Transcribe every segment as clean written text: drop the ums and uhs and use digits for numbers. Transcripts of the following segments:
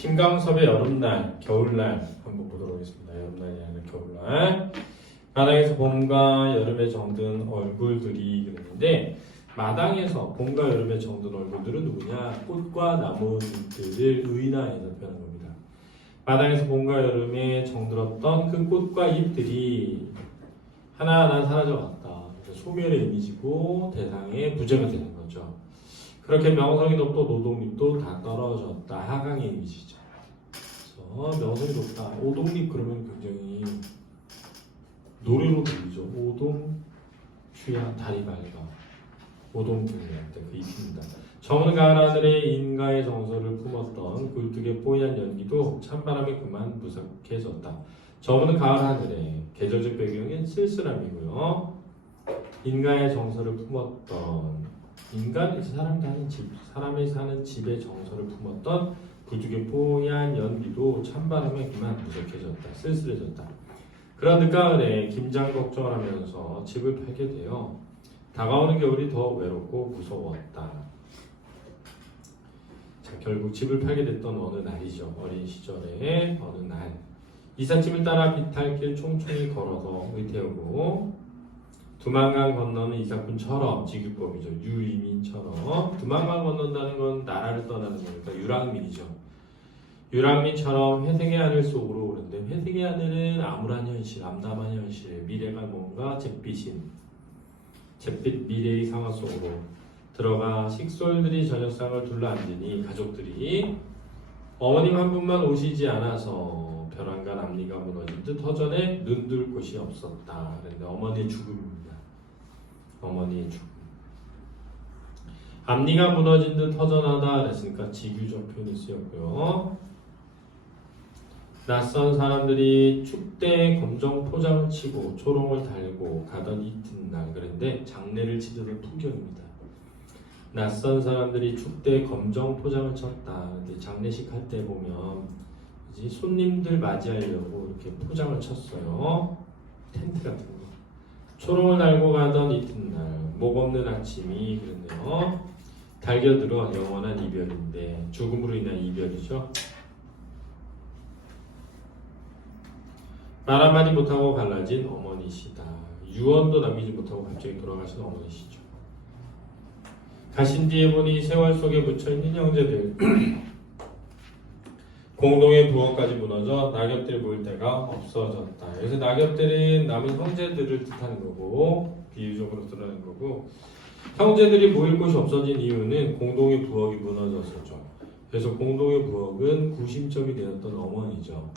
김광섭의 여름날, 겨울날 한번 보도록 하겠습니다. 여름날이 아니라 겨울날. 마당에서 봄과 여름에 정든 얼굴들이 그랬는데 마당에서 봄과 여름에 정든 얼굴들은 누구냐? 꽃과 나무들을 의인화해서 표현한 겁니다. 마당에서 봄과 여름에 정들었던 그 꽃과 잎들이 하나하나 사라져갔다. 소멸의 이미지고 대상의 부재가 되는 거죠. 그렇게 명성이 높고 노동립도 다 떨어졌다. 하강의 이미지죠. 그래서 명성이 높다. 오동립 그러면 굉장히 노래로 들리죠. 오동 추야 달이 밝아. 오동 등할 때 그 잎입니다. 저문 가을 하늘에 인가의 정서를 품었던 굴뚝의 뽀얀 연기도 찬바람에 그만 무석해졌다. 저문 가을 하늘에 계절적 배경은 쓸쓸함이고요. 인가의 정서를 품었던 인간 사람이 사는 집, 사람이 사는 집의 정서를 품었던 굴뚝의 뽀얀 연기도 찬바람에 그만 무석해졌다. 쓸쓸해졌다. 그런 늦가을에 김장 걱정을 하면서 집을 팔게 되어 다가오는 겨울이 더 외롭고 무서웠다. 자, 결국 집을 팔게 됐던 어느 날이죠. 어린 시절의 어느 날. 이삿짐을 따라 비탈길 총총히 걸어서 의태우고 두만강 건너는 이삭군처럼 지규법이죠. 유이민처럼 두만강 건넌다는 건 나라를 떠나는 거니까 유랑민이죠. 유랑민처럼 회색의 하늘 속으로 오는데 회색의 하늘은 암울한 현실, 암담한 현실, 미래가 뭔가 잿빛 미래의 상황 속으로 들어가 식솔들이 저녁상을 둘러앉으니 가족들이 어머님 한 분만 오시지 않아서 벼랑간 앞니가 무너진 듯 허전에 눈둘 곳이 없었다. 그런데 어머니의 죽음입니다. 어머니의 죽음. 앞니가 무너진 듯 허전하다 그랬으니까 지규적 표현이 쓰였고요. 낯선 사람들이 축대에 검정 포장을 치고 초롱을 달고 가던 이튿날 그런데 장례를 치르던 풍경입니다. 낯선 사람들이 축대에 검정 포장을 쳤다. 근데 장례식 할 때 보면 이제 손님들 맞이하려고 이렇게 포장을 쳤어요. 텐트 같은 거. 초롱을 달고 가던 이튿날 목 없는 아침이 그랬네요. 달겨들어 영원한 이별인데 죽음으로 인한 이별이죠. 말 한마디 못하고 갈라진 어머니시다. 유언도 남기지 못하고 갑자기 돌아가신 어머니시죠. 가신 뒤에 보니 세월 속에 묻혀있는 형제들 공동의 부엌까지 무너져 낙엽들이 보일 데가 없어졌다. 그래서 낙엽들은 남은 형제들을 뜻하는 거고 비유적으로 드러나는 거고 형제들이 모일 곳이 없어진 이유는 공동의 부엌이 무너져서죠. 그래서 공동의 부엌은 구심점이 되었던 어머니죠.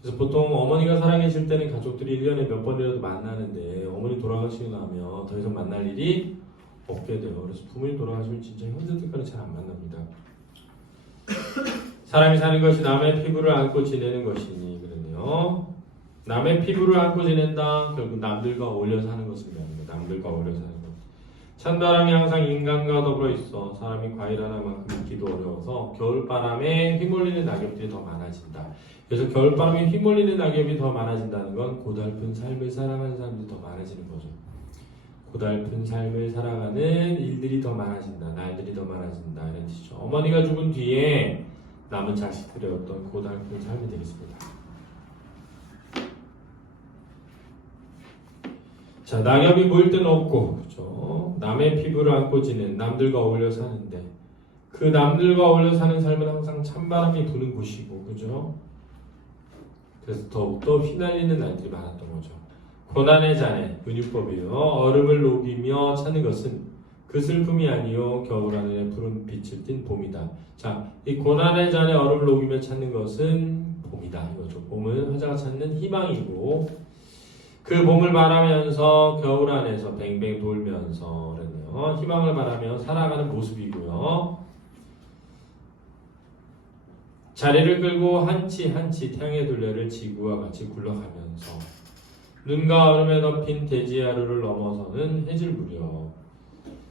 그래서 보통 어머니가 살아계실 때는 가족들이 1년에 몇 번이라도 만나는데 어머니 돌아가시고 나면 더 이상 만날 일이 없게 돼요. 그래서 부모님 돌아가시면 진짜 형제들과는 잘 안 만납니다. 사람이 사는 것이 남의 피부를 안고 지내는 것이니 그러네요. 남의 피부를 안고 지낸다. 결국 남들과 어울려 사는 것을 말합니다. 남들과 어울려 사는 것. 찬바람이 항상 인간과 더불어 있어 사람이 과일 하나만큼 있기도 어려워서 겨울바람에 휘몰리는 낙엽들이 더 많아진다. 그래서 겨울바람에 휘몰리는 낙엽이 더 많아진다는 건 고달픈 삶을 살아가는 사람들이 더 많아지는 거죠. 고달픈 삶을 살아가는 일들이 더 많아진다. 날들이 더 많아진다. 이런 뜻이죠. 어머니가 죽은 뒤에 남은 자식들의 어떤 고달픈 삶이 되겠습니다. 자, 낙엽이 보일 때는 없고, 그렇죠? 남의 피부를 안고 지는 남들과 어울려 사는데 그 남들과 어울려 사는 삶은 항상 찬바람이 부는 곳이고, 그죠? 그래서 더욱더 휘날리는 날들이 많았던 거죠. 고난의 잔에 은유법이요. 얼음을 녹이며 찾는 것은 그 슬픔이 아니요 겨울 하늘에 푸른 빛을 띤 봄이다. 자, 이 고난의 잔에 얼음을 녹이며 찾는 것은 봄이다. 이거죠. 봄은 화자가 찾는 희망이고 그 봄을 바라면서 겨울 안에서 뱅뱅 돌면서 그러네요. 희망을 바라며 살아가는 모습이고요. 자리를 끌고 한치 한치 태양의 둘레를 지구와 같이 굴러가면서 눈과 얼음에 덮인 대지하루를 넘어서는 해질 무렵.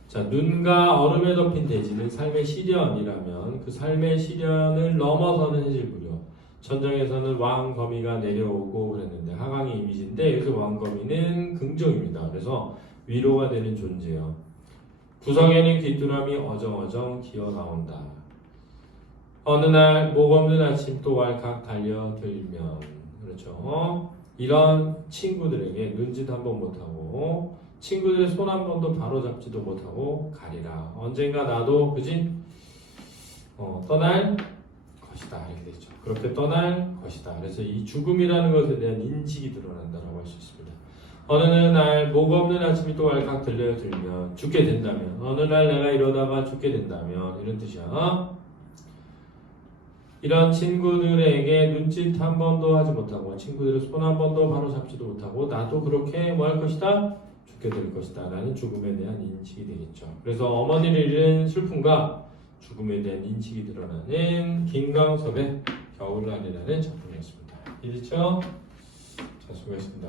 자, 눈과 얼음에 덮인 대지는 삶의 시련이라면 그 삶의 시련을 넘어서는 해질 무렵. 천정에서는 왕거미가 내려오고 그랬는데 하강의 이미지인데 여기서 왕거미는 긍정입니다. 그래서 위로가 되는 존재예요. 구석에는 귀뚜라미 어정어정 기어 나온다. 어느 날 목 없는 아침 또 왈칵 달려들면 그렇죠. 이런 친구들에게 눈짓 한 번 못하고 친구들의 손 한 번도 바로 잡지도 못하고 가리라. 언젠가 나도 그지? 떠날 것이다 이렇게 되죠. 그렇게 떠날 것이다. 그래서 이 죽음이라는 것에 대한 인식이 드러난다라고 할 수 있습니다. 어느 날 목 없는 아침이 또 왈칵 들려들면 죽게 된다면 어느 날 내가 이러다가 죽게 된다면 이런 뜻이야. 이런 친구들에게 눈짓 한 번도 하지 못하고 친구들의 손 한 번도 바로 잡지도 못하고 나도 그렇게 뭐 할 것이다? 죽게 될 것이다 라는 죽음에 대한 인식이 되겠죠. 그래서 어머니를 잃은 슬픔과 죽음에 대한 인식이 드러나는 김광섭의 겨울날이라는 작품이었습니다. 이해됐죠? 자, 수고했습니다.